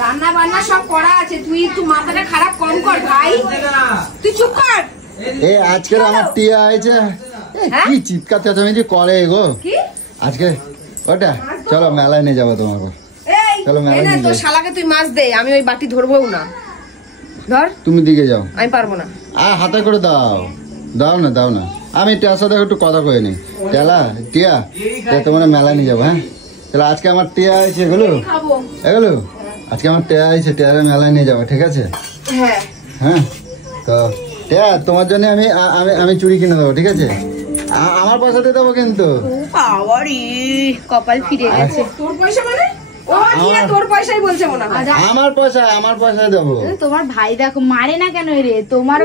রান্না বান্না সব করা আছে, তুই একটু মাথাটা খারাপ কম কর ভাই, তুই চুপ কর। এই আজকে আমার টিয়া আছে, কি চিৎকার চেঁচামেচি করে গো আজকে। ওটা চলো মেলায় নিয়ে যাবো তোমাকে, চলো মেলায় নিয়ে যাবো। শালাকে তুই মাছ দে, আমি ওই বাটি ধরবো না। ধর তুমি দিকে যাও, আমি পারবো না। হাতে করে দাও, দাও না দাও না, আমি টিয়ার সাথে একটু কথা কয়ে নি। টিয়া তোমার মেলায় নিয়ে যাবো। হ্যাঁ চলো, আজকে আমার টিয়া আছে এগুলো এগুলো, আজকে আমার টিয়া আছে, টিয়ারে মেলায় নিয়ে যাবো, ঠিক আছে? হ্যাঁ তো টিয়া তোমার জন্য আমি আমি চুড়ি কিনে দেবো, ঠিক আছে? আমার পয়সা দিয়ে দেবো কিন্তু। কপাল ফিরে গেছে। তোর পয়সা মানে? তোর পয়সাই বলছে মনে হয়। আমার পয়সা দেবো। তোমার ভাই দেখো মারে না কেন রে? তোমার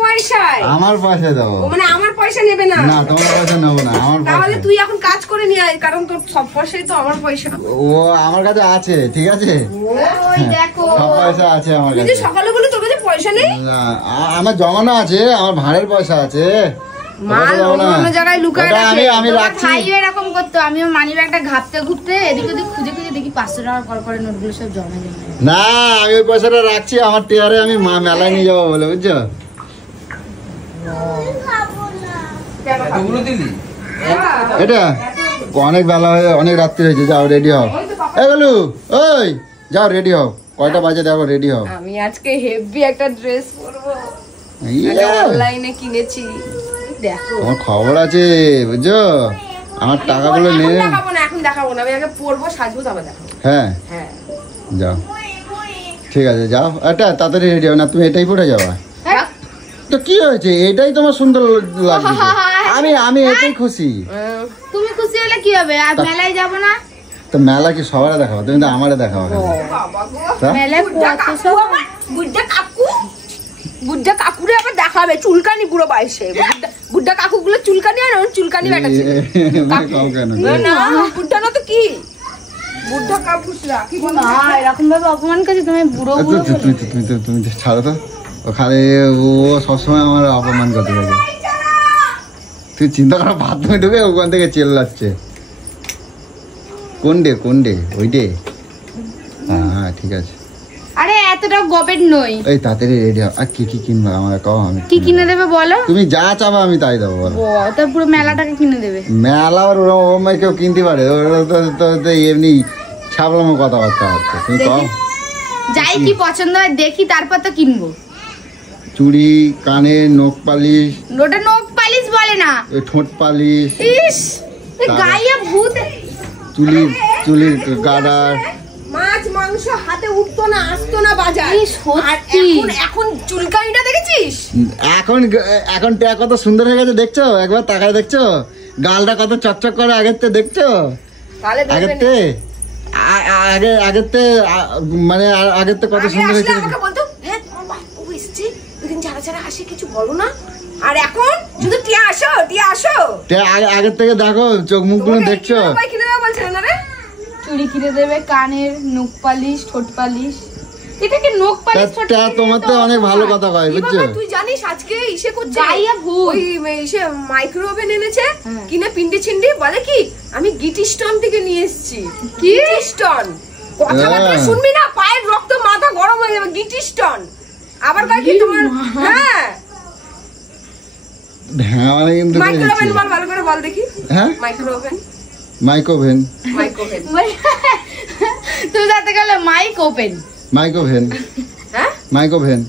পয়সায় আমার পয়সা দেবো, মানে আমার পয়সা নেবে না? না তোমার পয়সা নেবো না, আমার পয়সা। তাহলে তুই এখন কাজ করে নিয়ে আয়, কারণ তোর সব পয়সাই তো আমার পয়সা। ও আমার কাছে আছে, ঠিক আছে? ওই দেখো সব পয়সা আছে আমার কাছে। তুই সকালে বলে তোর কাছে পয়সা নেই? না আমার জমানো আছে, আমার ভাড়ের পয়সা আছে। আমি রাখছি। এরকম করতো, আমিও মানি ব্যাগটা ঘাপতে ঘুরতে এদিক ওদিক খুঁজে খুঁজে দেখি 500 টাকা কল করে নোটগুলো সব জমা জমা। না আমি ওই পয়সাটা রাখছি আমার টিয়ারে, আমি মেলায় নিয়ে যাবো বলে, বুঝছো? এটা অনেক বেলা হয়ে, অনেক রাত্রি হয়েছে, যাও রেডি হও। এগুলো ওই যাও রেডি হও, কয়টা বাজে দেখো, রেডি হও। আমি আজকে হেভি একটা ড্রেস পরবো, অনলাইনে কিনেছি। দেখো আমার খবর আছে, বুঝছো? আমার টাকাগুলো নিয়ে এখন দেখাবো না, আমি আগে পরবো, সাজবো, তারপর দেখাবো। হ্যাঁ যাও, ঠিক আছে যাও। এটা তাড়াতাড়ি রেডি হও না, তুমি এটাই পরে যাবা। তো কি হয়েছে, এটাই তোমার সুন্দর লাগছে, আমি এটাই খুশি। তুমি খুশি হলে কি হবে? আর মেলায় যাব না? তো মেলা কি সবার দেখাবো, তুমি তো আমারে দেখাবো। মেলায় বুদ্ধা কাকুরে আবার দেখাবে, চুলকানি পুরো বয়সে। বুদ্ধা কাকু গুলো চুলকানি, আর চুলকানি বেটা ছিল। বুদ্ধা না তো কি, বুদ্ধা কাকুরা কি বলো না, এরকম ভাবে অপমান করছে তুমি, বুড়ো বুড়ো। তুমি ছাড়ো তো, ওখানে ও সবসময় আমার অপমান করতে থাকে। তুই চিন্তা করো, বাথরুমে ঢুকে ওখান থেকে চেল্লাচ্ছে। কোন ডে ওই ডে? হ্যাঁ ঠিক আছে। আরে এতটা গবেট নই। এই তাড়াতাড়ি রেডি হও। আর কি কিনবা আমাকে কও, আমি কি কিনে দেবে বলো? তুমি যা চাবা আমি তাই দেবো, বলো। তো পুরো মেলাটাকে কিনে দেবে? মেলা আর ওরকম কেউ কিনতে পারে? তো এমনি ছাবলামো কথাবার্তা হচ্ছে। তুমি কও যাই কি পছন্দ হয় দেখি, তারপর তো কিনবো। চুড়ি, কানে নখ পালিশ। ওটা নখ পালিশ বলে না, ঠোঁট পালিশ। ইস গায়ে ভূত। চুলির গার্ডার। মাছ মাংস হাতে উঠতো না, আসতো না বাজার। এখন চুলকানিটা দেখেছিস? এখন টিয়া কত সুন্দর হয়ে গেছে, দেখছো? একবার তাকায় দেখছো? গালটা কত চকচক করে আগের থেকে, দেখছো? আগের থেকে মানে আগের থেকে কত সুন্দর হয়েছে। আমাকে বলতো, হ্যাঁ তোমার বাপু এসেছে, দুদিন ছাড়া ছাড়া আসে, কিছু বলো না। আর এখন শুধু টিয়া আসো। আগের থেকে দেখো, চোখ মুখ গুলো দেখছো? চুড়ি কিনে দেবে, কানের নখ পালিশ, ঠোঁট পালিশ। এটা কি নখ পালিশ? তোমার তো অনেক ভালো কথা কয়, বুঝছো? তুই জানিস আজকে ইসে করছে, ওই ইসে মাইক্রো ওভেন এনেছে, কিনে পিন্ডি ছিন্ডি বলে কি আমি গিটিস্টন থেকে নিয়ে এসেছি। গিটিস্টন কথাবার্তা শুনবি না, পায়ের রক্ত মাথা গরম হয়ে যাবে। গিটিস্টন আবার কয় কি তোমার? হ্যাঁ মানে কিন্তু মাইক্রো ওভেন বল, ভালো করে বল দেখি। হ্যাঁ মাইক্রো ওভেন। তুই যাতে গেলে মাইক ওপেন। হ্যাঁ মাইক ওভেন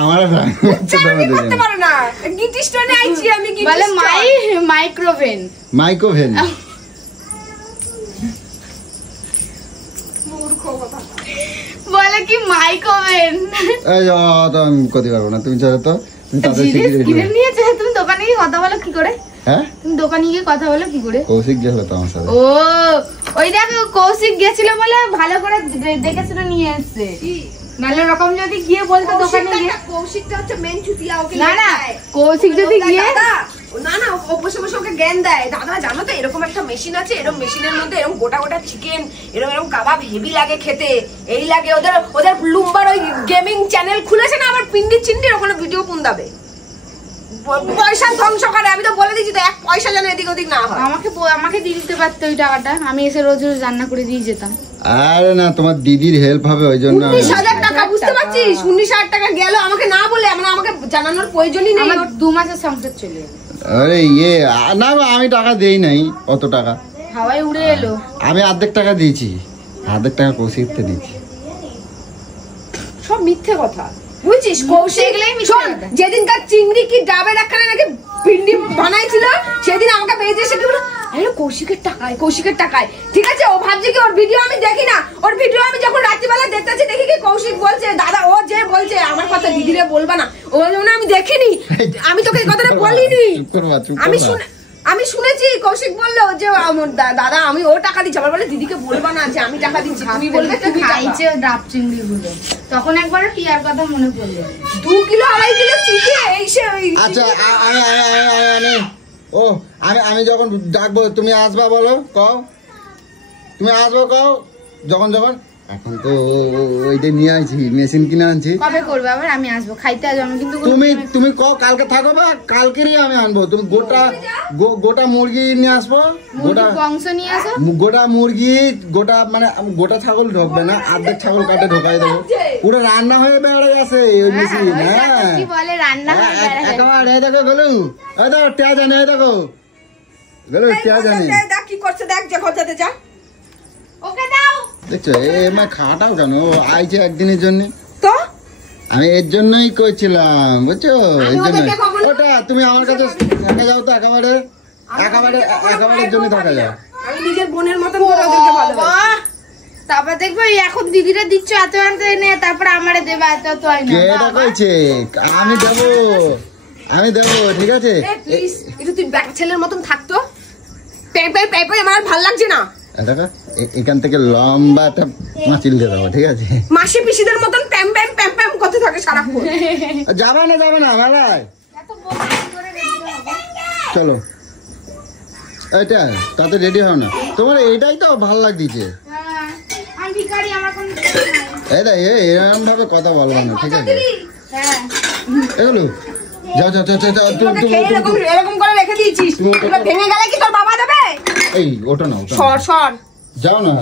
আমার করতে পারো না। গিটিস্টনে আইছি আমি, বলে মাইক্রোভেন। বলে কি মাইক ওভেন। এই আমি করতে পারবো না, তুমি চলো তো। তুমি দোকানে গিয়ে কথা বলো কি করে? হ্যাঁ তুমি দোকানে গিয়ে কথা বলো কি করে? কৌশিক গেল তো আমার সাথে। ও ওই দেখো কৌশিক গেছিল বলে ভালো করে দেখে শুনে নিয়ে এসছে। নালে রকম যদি গিয়ে বলতো দোকানে গিয়ে, কৌশিকটা হচ্ছে মেন চুতিয়া। ওকে না কৌশিক যদি গিয়ে না ও বসে বসে ওকে জ্ঞান দেয়। দাদা জানো তো এরকম একটা মেশিন আছে, এরকম মেশিনের মধ্যে এরকম গোটা গোটা চিকেন, এরকম কাবাব হেভি লাগে খেতে, এই লাগে। ওদের লুম্বার ওই গেমিং চ্যানেল খুলেছে না, আবার পিন্ডি চিন্ডির ওখানে ভিডিও কোন দাবে। পয়সা ধ্বংস করে। আমি তো বলে দিচ্ছি তো, এক পয়সা যেন এদিক ওদিক না হয়। আমাকে দিয়ে দিতে পারতো ওই টাকাটা, আমি এসে রোজ রোজ রান্না করে দিয়ে যেতাম। আরে না, তোমার দিদির হেল্প হবে ওই জন্য। 19,000 টাকা, বুঝতে পারছিস? 19,000 টাকা গেল আমাকে না বলে, মানে আমাকে জানানোর প্রয়োজনই নেই। আমার 2 মাসের সংসার চলে এলো। আরে না গো, আমি টাকা দেই নাই অত টাকা, হাওয়ায় উড়ে এলো। আমি অর্ধেক টাকা দিয়েছি, অর্ধেক টাকা কৌশিককে দিয়েছি। সব মিথ্যে কথা, বুঝছিস? কৌশিক শোন, যেদিনকার চিংড়ি কি ডাবের একখানে নাকি পিন্ডি বানাইছিল, সেদিন আমাকে বেরিয়ে এসে কি বলো, আরে কৌশিকের টাকায়, ঠিক আছে? ও ভাবছে কি ওর ভিডিও আমি দেখি না, ওর ভিডিও আমি যখন রাত্রিবেলা দেখতেছি দেখি কি কৌশিক বলছে, দাদা ও যে বলছে আমার কথা দিদিরে বলবা না, ও জন্য আমি দেখিনি, আমি তোকে এই কথাটা বলিনি। আমি শুনেছি কৌশিক বললো যে দাদা আমি ও টাকা দিচ্ছি, আবার বলে দিদিকে বলবা না যে আমি টাকা দিচ্ছি, তুমি বলবে তুমি খাইছে ডাব চিংড়ি গুলো। তখন একবার টিয়ার কথা মনে পড়লো, 2 কিলো 2.5 কিলো চিঠি এই সে। আচ্ছা আমি যখন ডাকবো তুমি আসবা, বলো কও, তুমি আসবো কও, যখন এখন তো ওইটা নিয়ে আনছি, মেশিন কিনে আনছি। কবে করবে আবার? আমি আসবো খাইতে, আসবো আমি। কিন্তু তুমি কও কালকে থাকো বা কালকেরই আমি আনবো। তুমি গোটা মুরগি নিয়ে আসবো, গোটা বংশ নিয়ে আসো, গোটা মুরগি, গোটা মানে গোটা ছাগল ঢোকবে না, অর্ধেক ছাগল কাটে ঢোকাই দেবো, পুরো রান্না হয়ে বেড়ে গেছে ওই মেশিন। হ্যাঁ বলে রান্না একেবারে দেখো গেলু, এই দেখো টিয়া জানি, এই দেখো গেলু টিয়া জানি দেখ কি করছে, দেখ যে খোঁজাতে যা, ওকে দাও। দেখছো খাটাও কেন, আইছে একদিনের জন্য, তো আমি এর জন্যই কইছিলাম, বুঝছো? এর জন্য ওটা তুমি আমার কাছে থাকা যাও তো, একেবারে জন্য থাকা যাও। আমি নিজের বোনের মতন করে ওদেরকে ভালোবাসি। তারপর দেখবো এখন দিদিরা দিচ্ছ এত এনে, তারপর আমারে দেবে এত তো হয় না। কেটা কইছে আমি দেবো, ঠিক আছে? প্লিজ একটু তুই ব্যাক ছেলের মতন থাকতো, পেপে আমার আর ভালো লাগছে না। দেখো এখান থেকে লম্বা একটা মাচিল দিয়ে দেবো, ঠিক আছে? মাসি পিসিদের মতন প্যাম করতে থাকে সারাক্ষণ। যাবে না মেলায়, চলো এটা তাতে রেডি হও না, তোমার এটাই তো ভাল লাগছে। এরকম ভাবে কথা বলবো না, ঠিক আছে? এগুলো যাও এরকম করে রেখে দিয়েছিস, ভেঙে গেলে কি তোর বাবা দেবে? এই ওটা না, সর যাও না,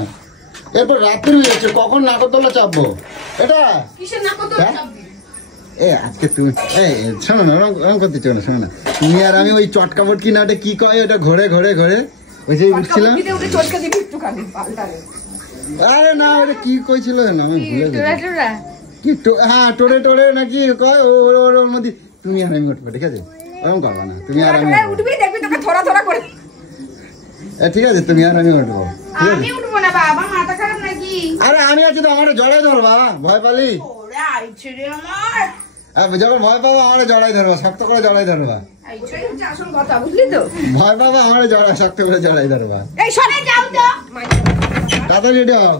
এরপর রাত্রি হয়েছে, কখন নাকরদোলা চাপবো? এটা কিসের নাকরদোলা চাপবি? আজকে তুমি শোনো না, ওরকম করতে চাও না, শোনো না, তুমি আর আমি ওই চটকাপট কিনা ওটা কি কয়, ওটা ঘরে ওই যে উঠছিলাম। আরে না ওটা কি কইছিল না, আমি ভুলে গেছি। কি হ্যাঁ টোরে নাকি কয়, ওর মধ্যে তুমি আর আমি উঠবো, ঠিক আছে? ওরকম করবো না, তুমি আর আমি উঠবি, দেখবি তোকে থোড়া করে। ঠিক আছে, তুমি আর আমি উঠবো। আমি উঠবো না বাবা, মাথা খারাপ নাকি? আরে আমি আছি তো, আমার জড়াই ধরবা, ভয় পালি? যখন ভয় পাবো আমার জড়াই ধরবা, শক্ত করে জড়াই ধরবা। আসল কথা বুঝলি তো, ভয় পাবো আমার শক্ত করে জড়াই ধরবা। এই সরে যাও তো, তাড়াতাড়ি রেডি হও।